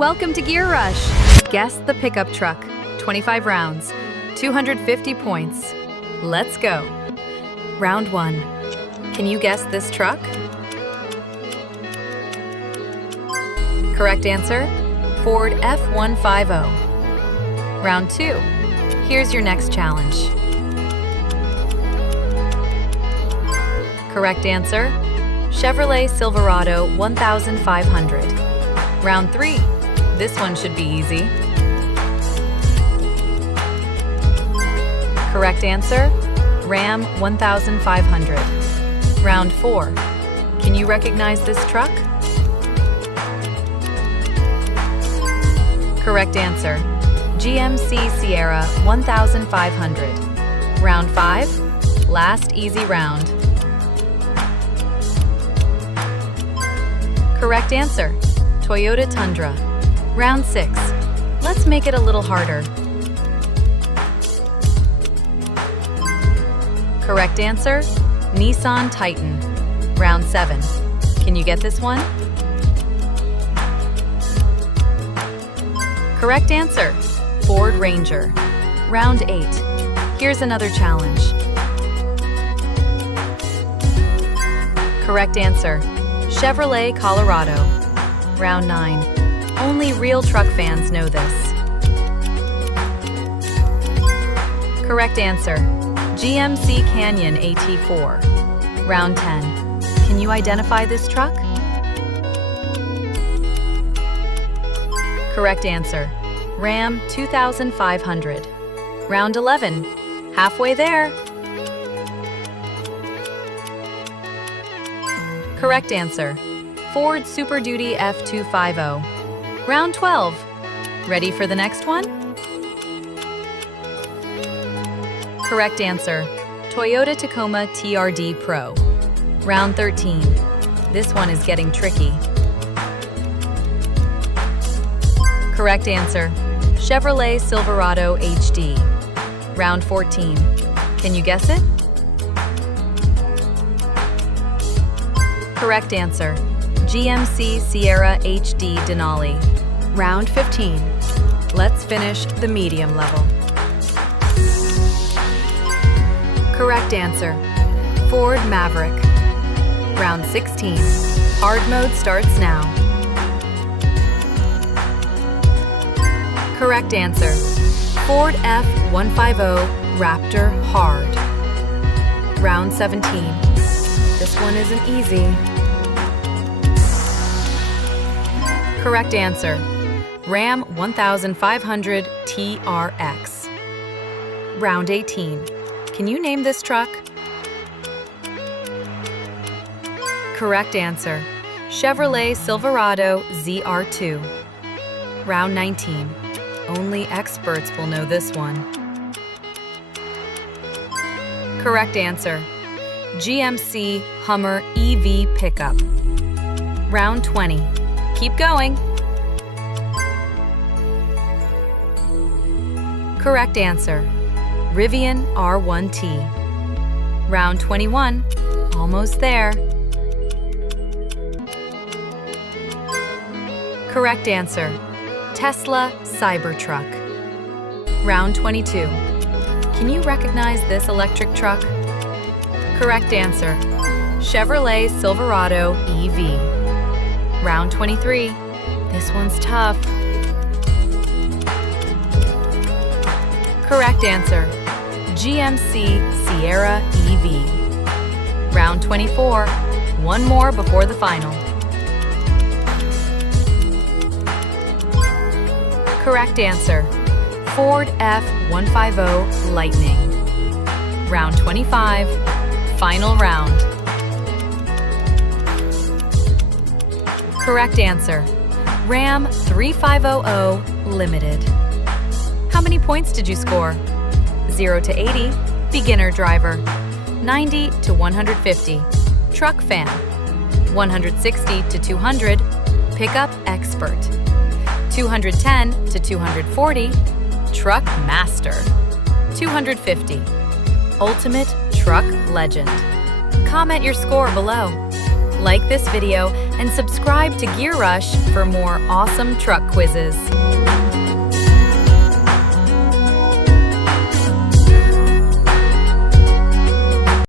Welcome to Gear Rush. Guess the pickup truck. 25 rounds, 250 points. Let's go. Round 1. Can you guess this truck? Correct answer, Ford F-150. Round 2. Here's your next challenge. Correct answer, Chevrolet Silverado 1500. Round 3. This one should be easy. Correct answer, Ram 1500. Round 4. Can you recognize this truck? Correct answer, GMC Sierra 1500. Round 5. Last easy round. Correct answer, Toyota Tundra. Round 6. Let's make it a little harder. Correct answer, Nissan Titan. Round 7. Can you get this one? Correct answer, Ford Ranger. Round 8. Here's another challenge. Correct answer, Chevrolet Colorado. Round 9. Only real truck fans know this. Correct answer, GMC Canyon AT4. Round 10. Can you identify this truck? Correct answer, Ram 2500. Round 11. Halfway there. Correct answer, Ford Super Duty F250. Round 12. Ready for the next one? Correct answer, Toyota Tacoma TRD Pro. Round 13. This one is getting tricky. Correct answer, Chevrolet Silverado HD. Round 14. Can you guess it? Correct answer, GMC Sierra HD Denali. Round 15. Let's finish the medium level. Correct answer, Ford Maverick. Round 16. Hard mode starts now. Correct answer, Ford F-150 Raptor Hard. Round 17. This one isn't easy. Correct answer, Ram 1500 TRX. Round 18. Can you name this truck? Correct answer, Chevrolet Silverado ZR2. Round 19. Only experts will know this one. Correct answer, GMC Hummer EV Pickup. Round 20. Keep going. Correct answer, Rivian R1T. Round 21. Almost there. Correct answer, Tesla Cybertruck. Round 22. Can you recognize this electric truck? Correct answer, Chevrolet Silverado EV. Round 23. This one's tough. Correct answer, GMC Sierra EV. Round 24. One more before the final. Correct answer, Ford F-150 Lightning. Round 25. Final round. Correct answer, Ram 3500 Limited. How many points did you score? 0 to 80, beginner driver. 90 to 150, truck fan. 160 to 200, pickup expert. 210 to 240, truck master. 250, ultimate truck legend. Comment your score below. Like this video and subscribe to Gear Rush for more awesome truck quizzes.